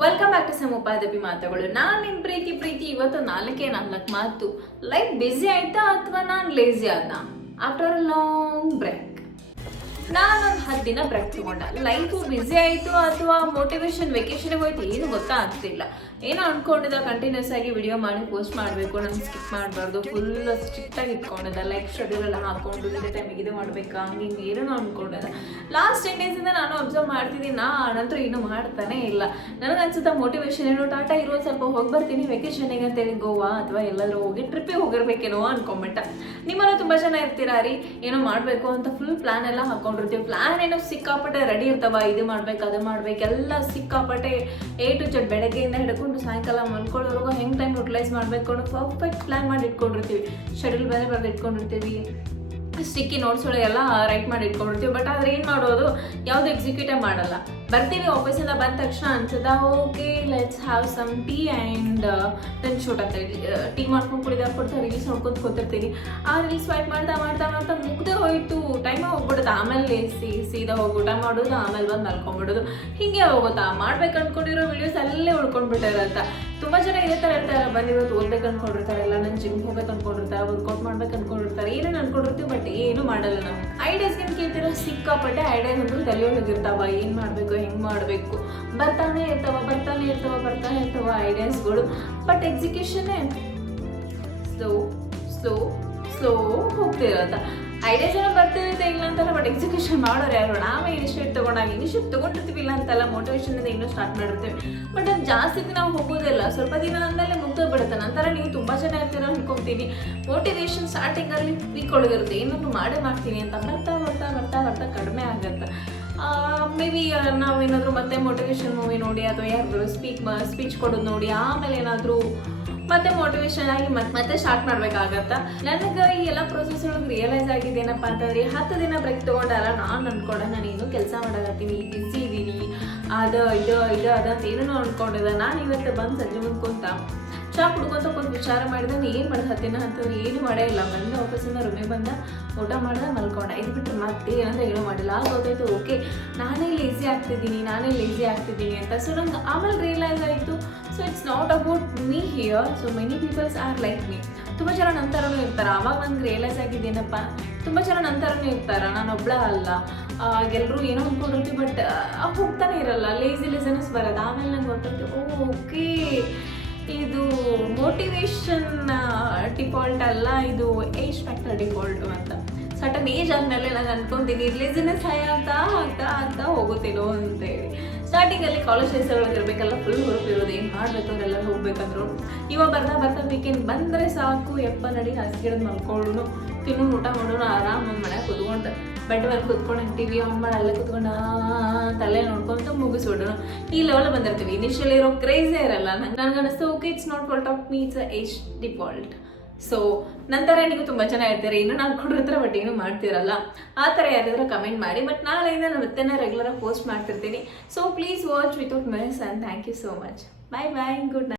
Welcome back to ಸಮೋಪಾದಪಿ ಮಾತುಗಳು. ನಾನು ನಿಮ್ಮ ಪ್ರೀತಿ ಇವತ್ತು ನಾಲ್ಕು ಮಾತು. ಲೈಫ್ ಬ್ಯುಸಿ ಆಯ್ತಾ ಅಥವಾ ನಾನು ಲೇಜಿ ಆದ? ಆಫ್ಟರ್ ಅ ಲಾಂಗ್ ಬ್ರೇಕ್ ನಾನೊಂದು 10 ದಿನ ಬ್ರೇಕ್ ತಗೊಂಡ. ಲೈಫು ಬ್ಯುಸಿ ಆಯಿತು ಅಥವಾ ಮೋಟಿವೇಶನ್ ವೆಕೇಶನ್ಗೆ ಹೋಯ್ತು ಏನು ಗೊತ್ತಾಗ್ತಿಲ್ಲ. ಏನೋ ಅನ್ಕೊಂಡಿದ್ದ ಕಂಟಿನ್ಯೂಸ್ ಆಗಿ ವಿಡಿಯೋ ಮಾಡಿ ಪೋಸ್ಟ್ ಮಾಡಬೇಕು, ನಾನು ಸ್ಕಿಪ್ ಮಾಡಬಾರ್ದು, ಫುಲ್ ಸ್ಟ್ರಿಕ್ಟಾಗಿ ಇಟ್ಕೊಂಡಿದ್ದ. ಲೈಕ್ ಶೆಡ್ಯೂಲ್ ಎಲ್ಲ ಹಾಕೊಂಡು ಇದೇ ಟೈಮಿಗೆ ಇದು ಮಾಡಬೇಕಾ ಹಿಂಗೆ ಏನೋ ಅನ್ಕೊಂಡಿದ್ದೆ. ಲಾಸ್ಟ್ 10 ಡೇಸಿಂದ ನಾನು ಅಬ್ಸರ್ವ್ ಮಾಡ್ತಿದ್ದೀನಿ, ನಾನಂತೂ ಇನ್ನೂ ಮಾಡ್ತಾನೆ ಇಲ್ಲ. ನನಗನ್ಸುತ್ತೆ ಮೋಟಿವೇಶನ್ ಏನೋ ಟಾಟಾ ಇರೋ ಸ್ವಲ್ಪ ಹೋಗಿ ಬರ್ತೀನಿ ವೆಕೇಶನ್ಗೆ ಅಂತೇಳಿ ಗೋವಾ ಅಥವಾ ಎಲ್ಲರೂ ಹೋಗಿ ಟ್ರಿಪ್ಪಿಗೆ ಹೋಗಿರ್ಬೇಕೇನೋ ಅನ್ಕೊಂಬಿಟ್ಟ. ನಿಮ್ಮಲ್ಲೂ ತುಂಬ ಜನ ಇರ್ತೀರಾ ರೀ, ಏನೋ ಮಾಡಬೇಕು ಅಂತ ಫುಲ್ ಪ್ಲ್ಯಾನ್ ಎಲ್ಲ ಹಾಕೊಂಡಿರ್ತೀವಿ. ಪ್ಲ್ಯಾನ್ ಏನೋ ಸಿಕ್ಕಾಪಟ್ಟೆ ರೆಡಿ ಇರ್ತಾವ, ಇದು ಮಾಡ್ಬೇಕು ಅದು ಮಾಡ್ಬೇಕು ಎಲ್ಲ ಸಿಕ್ಕಾಪಟ್ಟೆ A to Z ಬೆಳಗ್ಗೆಯಿಂದ ಹಿಡ್ಕೊಂಡು ಸಾಯಂಕಾಲ ಮಲ್ಕೊಳ್ಳೋರ್ಗು ಹೆಂಗೆ ಟೈಮ್ ಯುಟಿಲೈಸ್ ಮಾಡಬೇಕು ಅನ್ನೋ ಪರ್ಫೆಕ್ಟ್ ಪ್ಲ್ಯಾನ್ ಮಾಡಿ ಇಟ್ಕೊಂಡಿರ್ತೀವಿ. ಶೆಡ್ಯೂಲ್ ಬೇರೆ ಬರೆದು ಇಟ್ಕೊಂಡಿರ್ತೀವಿ, ಸ್ಟಿಕ್ಕಿ ನೋಟ್ಸ್ಗಳು ಎಲ್ಲ ರೈಟ್ ಮಾಡಿ ಇಟ್ಕೊಂಡಿರ್ತೀವಿ. ಬಟ್ ಆದರೆ ಏನು ಮಾಡೋದು, ಯಾವುದು ಎಕ್ಸಿಕ್ಯೂಟಿವ್ ಮಾಡಲ್ಲ. ಬರ್ತೀವಿ ಆಫೀಸಿಂದ ಬಂದ ತಕ್ಷಣ ಅನ್ಸುತ್ತಾ okay let's have some tea and then shoot ಆಗ್ತಾಯಿದ್ವಿ. ಟೀ ಮಾಡ್ಕೊಂಡು ಕುಡಿದಾಗ ಕೊಡ್ತಾ ರೀಲ್ಸ್ ನೋಡ್ಕೊಂಡು ಕೂತಿರ್ತೀನಿ. ಆ ರೀಲ್ಸ್ ಸ್ವೈಪ್ ಮಾಡ್ತಾ ಮುಗ್ದೇ ಹೋಯ್ತು, ಟೈಮೇ ಹೋಗ್ಬಿಡುತ್ತೆ. ಆಮೇಲೆ ಸೀದಾ ಹೋಗಿ ಊಟ ಮಾಡೋದು, ಆಮೇಲೆ ಬಂದು ಮಲ್ಕೊಂಡ್ಬಿಡೋದು, ಹೀಗೆ ಹೋಗುತ್ತಾ. ಮಾಡ್ಬೇಕು ಅಂದ್ಕೊಂಡಿರೋ ವೀಡಿಯೋಸ್ ಅಲ್ಲೇ ಉಳ್ಕೊಂಡ್ಬಿಟ್ಟಿರತ್ತ. ತುಂಬ ಜನ ಇದೇ ಥರ ಇರ್ತಾರೆ, ಬಂದು ಇವತ್ತು ಓದ್ಬೇಕು ಅಂದ್ಕೊಂಡಿರ್ತಾರೆ, ಎಲ್ಲ ನಾನು ಜಿಮ್ ಹೋಗ್ಬೇಕು ಅಂದ್ಕೊಂಡಿರ್ತಾರೆ, ವರ್ಕೌಟ್ ಮಾಡ್ಬೇಕು ಅಂದ್ಕೊಂಡಿರ್ತಾರೆ, ಏನೇನು ಅನ್ಕೊಂಡಿರ್ತೀವಿ ಬಟ್ ಏನು ಮಾಡಲ್ಲ. ನಾವು ಐಡಿಯಾಸ್ ಏನು ಕೇಳ್ತಿರೋ ಸಿಕ್ಕಾಪಟ್ಟೆ ಐಡಿಯಾಸ್ ಅಂತೂ ತಲೆಯೊಳಗಿರ್ತಾವ. ಏನು ಮಾಡಬೇಕು, ಹೆಂಗೆ ಮಾಡಬೇಕು, ಬರ್ತಾನೆ ಇರ್ತಾವ ಐಡಿಯಾಸ್ಗಳು. ಬಟ್ ಎಕ್ಸಿಕ್ಯೂಷನ್ನೇ ಸ್ಲೋ ಹೋಗ್ತಿರತ್ತ. ಐಡಿಯಾಸ್ ಏನೋ ಬರ್ತಿರುತ್ತೆ ಇಲ್ಲ ಅಂತಲ್ಲ, ಬಟ್ ಎಕ್ಸಿಕ್ಯೂಷನ್ ಮಾಡೋರು ಯಾರು? ನಾವೇ ಇನಿಷಿಯೇಟ್ ತೊಗೊಂಡಿರ್ತೀವಿ ಇಲ್ಲ ಅಂತಲ್ಲ, ಮೋಟಿವೇಶನ್ ಇನ್ನೂ ಸ್ಟಾರ್ಟ್ ಮಾಡಿರ್ತೀವಿ. ಬಟ್ ಅದು ಜಾಸ್ತಿ ದಿನ ಹೋಗೋದಿಲ್ಲ, ಸ್ವಲ್ಪ ದಿನ ಅಂದಮೇಲೆ ಮುಗ್ದೋಗ್ಬಿಡುತ್ತೆ. ನಂತರ ನೀವು ತುಂಬ ಜನ ಇರ್ತೀರೋ ಅನ್ಕೊತೀನಿ. ಮೋಟಿವೇಶನ್ ಸ್ಟಾರ್ಟಿಂಗಲ್ಲಿ ವೀಕ್ ಒಳಗಿರುತ್ತೆ, ಏನಾದರೂ ಮಾಡ್ತೀನಿ ಅಂತ. ಬರ್ತಾ ಕಡಿಮೆ ಆಗುತ್ತೆ. ಮೇ ಬಿ ನಾವೇನಾದರೂ ಮತ್ತೆ ಮೋಟಿವೇಶನ್ ಮೂವಿ ನೋಡಿ ಅಥವಾ ಯಾರು ಸ್ಪೀಚ್ ಕೊಡೋದು ನೋಡಿ ಆಮೇಲೆ ಏನಾದರೂ ಮತ್ತೆ ಮೋಟಿವೇಶನ್ ಆಗಿ ಮತ್ತೆ ಸ್ಟಾರ್ಟ್ ಮಾಡ್ಬೇಕಾಗತ್ತ. ನನಗೆ ಈ ಎಲ್ಲ ಪ್ರೊಸೆಸ್ ಒಳಗೆ ರಿಯಲೈಸ್ ಆಗಿದೆ ಏನಪ್ಪ ಅಂತಂದ್ರೆ, 10 ದಿನ ಬ್ರೇಕ್ ತೊಗೊಂಡಾರ ನಾನು ಅನ್ಕೊಂಡೆ ನಾನು ಏನೋ ಕೆಲಸ ಮಾಡಕತ್ತೀನಿ, ಬಿಸಿ ಇದ್ದೀನಿ, ಅದು ಅದಂತ ಏನೇನೋ ಅನ್ಕೊಂಡಿದ್ದೆ. ನಾನು ಇವತ್ತು ಬಂದು ಸಂಜೆ ಮುಂದೆ ಕುಂತ ಚಾ ಕುಡ್ಕೊಂತ ಒಂದು ವಿಚಾರ ಮಾಡಿದೆ, ನಾನು ಏನು ಮಾಡಕತ್ತೀನ ಅಂತಂದ್ರೆ ಏನು ಮಾಡೇ ಇಲ್ಲ. ಬಂದ ಆಫೀಸಿಂದ ರೂಮಿಗೆ ಬಂದ ಊಟ ಮಾಡಿದೆ ಮಲ್ಕೊಂಡೆ. ಇದು ಬಿಟ್ಟರೆ ಮತ್ತೆ ಏನಂತ ಏನೂ ಮಾಡಿಲ್ಲ. ಗೊತ್ತಾಯ್ತು ಓಕೆ ನಾನೇ ಲೇಜಿ ಆಗ್ತಿದ್ದೀನಿ ಅಂತ. ಸೊ ನಂಗೆ ಆಮೇಲೆ ರಿಯಲೈಸ್ ಆಯಿತು, so it's not about me here, so many peoples are like me. ತುಂಬ ಜನ ನಂತರನೂ ಇರ್ತಾರೆ. ಆವಾಗ ನಂಗೆ ರಿಯಲೈಸ್ ಆಗಿದ್ದೇನಪ್ಪ, ತುಂಬ ಜನ ನಂತರನೂ ಇರ್ತಾರೆ, ನಾನು ಒಬ್ಬಳ ಅಲ್ಲ. ಎಲ್ಲರೂ ಏನೋ ಅಂದ್ಕೊಂಡಿರ್ತೀವಿ ಬಟ್ ಹೋಗ್ತಾನೆ ಇರಲ್ಲ, ಲೇಸಿನೆಸ್ ಬರೋದು. ಆಮೇಲೆ ನಂಗೆ ಗೊತ್ತಾಯ್ತು ಓಕೆ ಇದು ಮೋಟಿವೇಶನ್ ಡಿಫಾಲ್ಟ್ ಅಲ್ಲ, ಇದು ಏಜ್ ಫ್ಯಾಕ್ಟರ್ ಡಿಫಾಲ್ಟು ಅಂತ. ಸಟನ್ ಏಜ್ ಆದಮೇಲೆ ನಾನು ಅನ್ಕೊತೀನಿ ಲೇಸಿನೆಸ್ ಆಗ್ತಾ ಹೋಗುತ್ತೇನೋ ಅಂತೇಳಿ. ಸ್ಟಾರ್ಟಿಂಗಲ್ಲಿ ಕಾಲೇಜ್ ಡೇಸ್ ಒಳಗೆ ಇರಬೇಕಲ್ಲ, ಫುಲ್ ಹುರುಪಿರೋದು, ಏನು ಮಾಡಬೇಕು ಅವರೆಲ್ಲ ಹೋಗ್ಬೇಕಂದ್ರು. ಇವಾಗ ಬರ್ತಾ ವೀಕೆಂಡ್ ಬಂದರೆ ಸಾಕು, ಎಪ್ಪ ನಡಿ ಹಾಸಿಗೆಡ್ ಮಲ್ಕೊಳ್ಳೋನು, ತಿನ್ನು ಊಟ ಮಾಡೋಣ, ಆರಾಮಾಗಿ ಮನೆಗೆ ಕುತ್ಕೊಂಡು ಬೆಡ್ ಮೇಲೆ ಕುತ್ಕೊಂಡು ಟಿವಿ ಆನ್ ಮಾಡಿ ಅಲ್ಲೇ ಕುತ್ಕೊಂಡು ತಲೆ ನೋಡ್ಕೊಂತ ಮುಗಿಸ್ಬಿಡೋಣ. ಈ ಲೆವೆಲ್ ಬಂದಿರ್ತೀವಿ. ಇನಿಷಿಯಲ್ ಇರೋ ಕ್ರೇಜೇ ಇರಲ್ಲ. ನನಗನ್ನಿಸ್ತು okay it's not fault of me, it's age default. So ನಂತರ ನೀವು ತುಂಬ ಜನ ಇರ್ತೀರಿ, ಇನ್ನೂ ನಾನು ಕೊಡಿರ್ತಾರೆ ಬಟ್ ಏನೂ ಮಾಡ್ತಿರಲ್ಲ. ಆ ಥರ ಯಾರಿದ್ರೆ ಕಮೆಂಟ್ ಮಾಡಿ. ಬಟ್ ನಾಳೆಯಿಂದ ನಾನು ಮತ್ತೆ ರೆಗ್ಯುಲರಾಗಿ ಪೋಸ್ಟ್ ಮಾಡ್ತಿರ್ತೀನಿ. So please watch without miss and thank you so much. Bye good night.